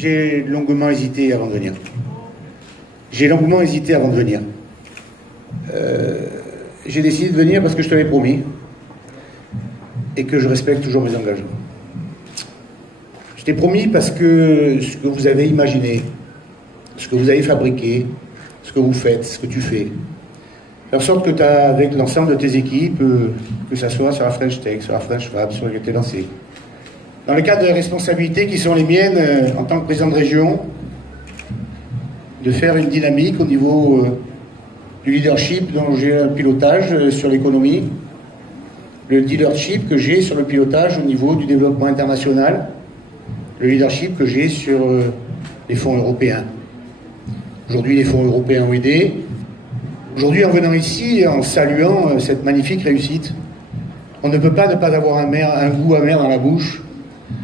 J'ai longuement hésité avant de venir. J'ai longuement hésité avant de venir. J'ai décidé de venir parce que je t'avais promis et que je respecte toujours mes engagements. Je t'ai promis parce que ce que vous avez imaginé, ce que vous avez fabriqué, ce que vous faites, ce que tu fais, faire en sorte que tu as, avec l'ensemble de tes équipes, que ce soit sur la French Tech, sur la French Fab, sur laquelle tu es lancé, dans le cadre des responsabilités qui sont les miennes en tant que président de région, de faire une dynamique au niveau du leadership dont j'ai un pilotage sur l'économie, le leadership que j'ai sur le pilotage au niveau du développement international, le leadership que j'ai sur les fonds européens. Aujourd'hui, les fonds européens ont aidé. Aujourd'hui, en venant ici, en saluant cette magnifique réussite, on ne peut pas ne pas avoir un goût amer dans la bouche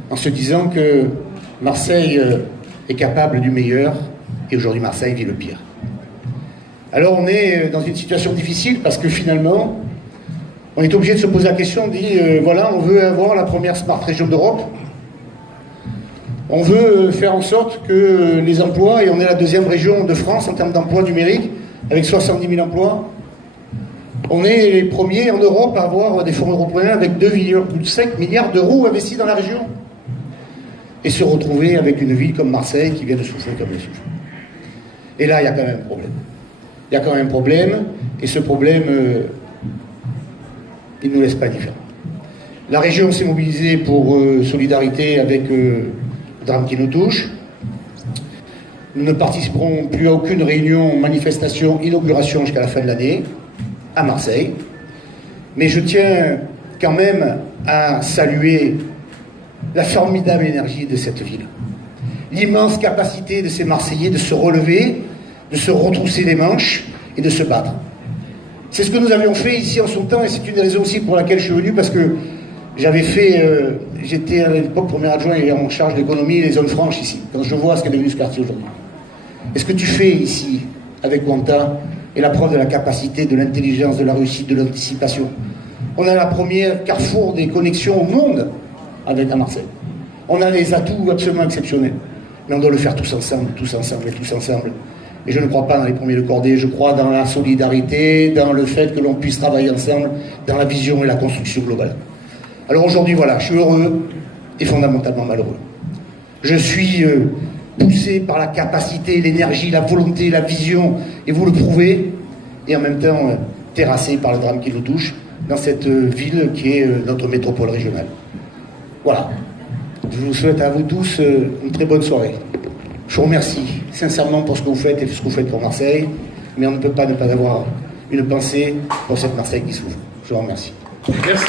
en se disant que Marseille est capable du meilleur et aujourd'hui Marseille vit le pire. Alors on est dans une situation difficile parce que finalement, on est obligé de se poser la question, on dit voilà, on veut avoir la première Smart Région d'Europe, on veut faire en sorte que les emplois, et on est la deuxième région de France en termes d'emplois numériques, avec 70 000 emplois, on est les premiers en Europe à avoir des fonds européens avec 2,5 milliards d'euros investis dans la région. Et se retrouver avec une ville comme Marseille qui vient de souffler comme elle souffle. Et là, il y a quand même un problème. Il y a quand même un problème, et ce problème, il ne nous laisse pas indifférents. La région s'est mobilisée pour solidarité avec le drame qui nous touche. Nous ne participerons plus à aucune réunion, manifestation, inauguration jusqu'à la fin de l'année, à Marseille. Mais je tiens quand même à saluer la formidable énergie de cette ville. L'immense capacité de ces Marseillais de se relever, de se retrousser les manches et de se battre. C'est ce que nous avions fait ici en son temps, et c'est une des raisons aussi pour laquelle je suis venu, parce que j'avais fait, j'étais à l'époque premier adjoint et en charge de l'économie et les zones franches ici, quand je vois ce qu'est devenu ce quartier aujourd'hui. Et ce que tu fais ici, avec Wanta, est la preuve de la capacité, de l'intelligence, de la réussite, de l'anticipation. On a la première carrefour des connexions au monde avec à Marseille. On a des atouts absolument exceptionnels. Mais on doit le faire tous ensemble, tous ensemble et tous ensemble. Et je ne crois pas dans les premiers de cordée, je crois dans la solidarité, dans le fait que l'on puisse travailler ensemble, dans la vision et la construction globale. Alors aujourd'hui, voilà, je suis heureux et fondamentalement malheureux. Je suis poussé par la capacité, l'énergie, la volonté, la vision, et vous le prouvez, et en même temps terrassé par le drame qui nous touche dans cette ville qui est notre métropole régionale. Voilà. Je vous souhaite à vous tous une très bonne soirée. Je vous remercie sincèrement pour ce que vous faites et ce que vous faites pour Marseille, mais on ne peut pas ne pas avoir une pensée pour cette Marseille qui souffre. Je vous remercie. Merci.